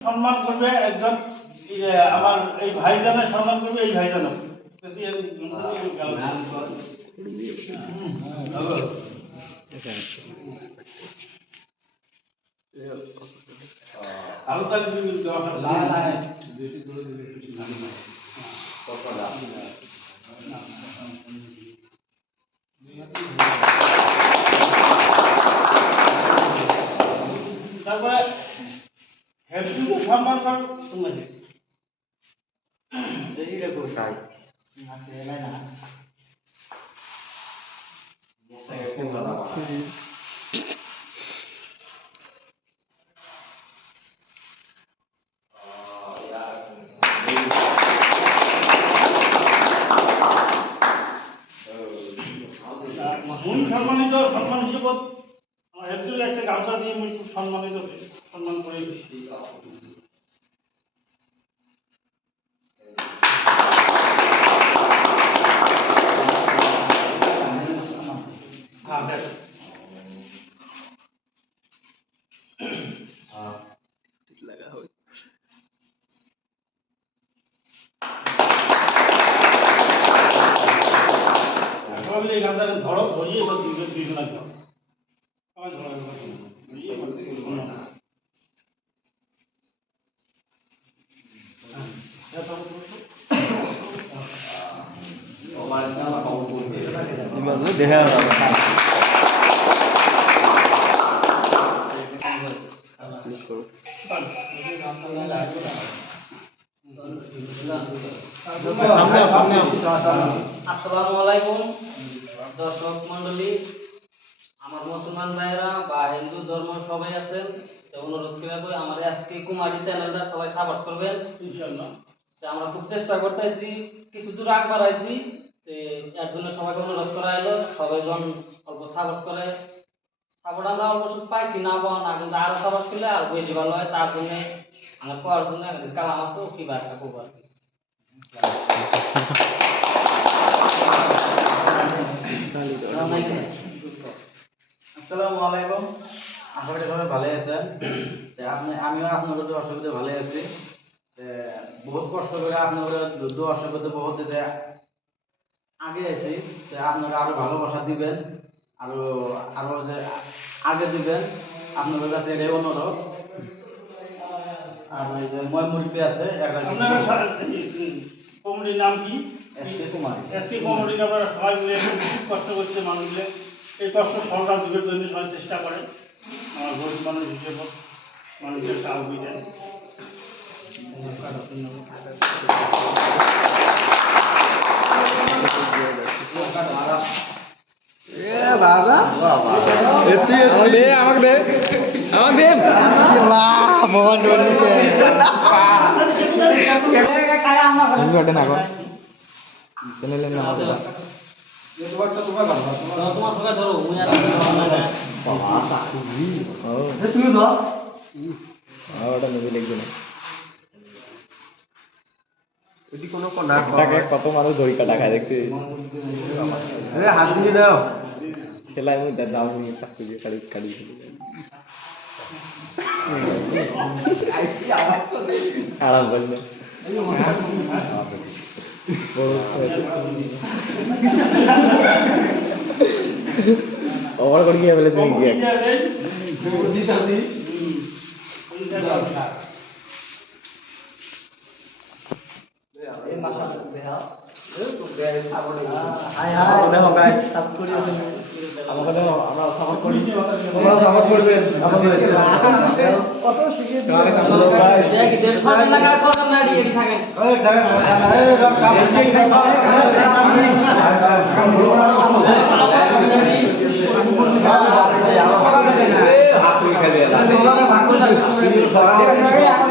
সম্মান করবে একজন আমার এই ভাইজানের সম্মান করবে এই ভাইজানের আরো তারপরে হেফজুকে সম্মান কর তোমরা এইটা কোথায় সম্মানিত সম্মান হিসেবে আমার হেফজুল একটা গামছা দিয়ে আমি খুব সম্মানিত সম্মান করে এই গামছা ধরো ধরিয়ে এবার দুজন একদম দেখা আসসালামু আলাইকুম দর্শক মন্ডলী, আমার মুসলমান ভাইরা বা হিন্দু ধর্ম সবাই আছেন, অনুরোধ করে আমার আজকে কুমারী চ্যানেলটা সবাই সাপোর্ট করবেন ইনশাআল্লাহ। আমরা খুব চেষ্টা করতেছি, কিছু দূর আগ বাড়াইছি, এর জন্য সবাইকে অনুরোধ করা হলো সবাই জন অল্প সাপোর্ট করে। সাপোর্ট আমরা অল্প পাইছি না না, কিন্তু আরো সাপোর্ট করলে আর বেশি ভালো হয়। তার জন্য আমার করার জন্য কালাম আছে কি বার্তা করবো আর কি। আসসালামু আলাইকুম, আশা করি সবাই ভালো আছেন। আমিও আপনাদের অসুবিধা ভালো আছি। বহুত কষ্ট করে আপনাদের দু অসুবিধা বহুত আগে আছি, আপনারা আরো ভালোবাসা দিবেন, আরো আরো যে আগে দিবেন আপনাদের কাছে এটাই অনুরোধ। আর এই যে ময়মুরপি আছে কমিটির নাম কি? এসকে কুমারী। এসকে কমিটির আমরা সবাই মিলে খুব কষ্ট করছে, মানুষগুলো এই কষ্ট সরকার যুগের জন্য সবাই চেষ্টা করে। আমার গরিব মানুষ হিসেবে মানুষের সাহায্য দেন। কত মানুষ ধরি কাটা খায় দেখছি হাত দিয়ে দাও সেলাই মধ্যে দাম নিয়ে চাকরি দিয়ে কাটি কাটি আরাম করলে ওভার করে গিয়ে বলে তুমি গিয়ে আমরা সাপোর্ট করি, সাপোর্ট করবেন। হাত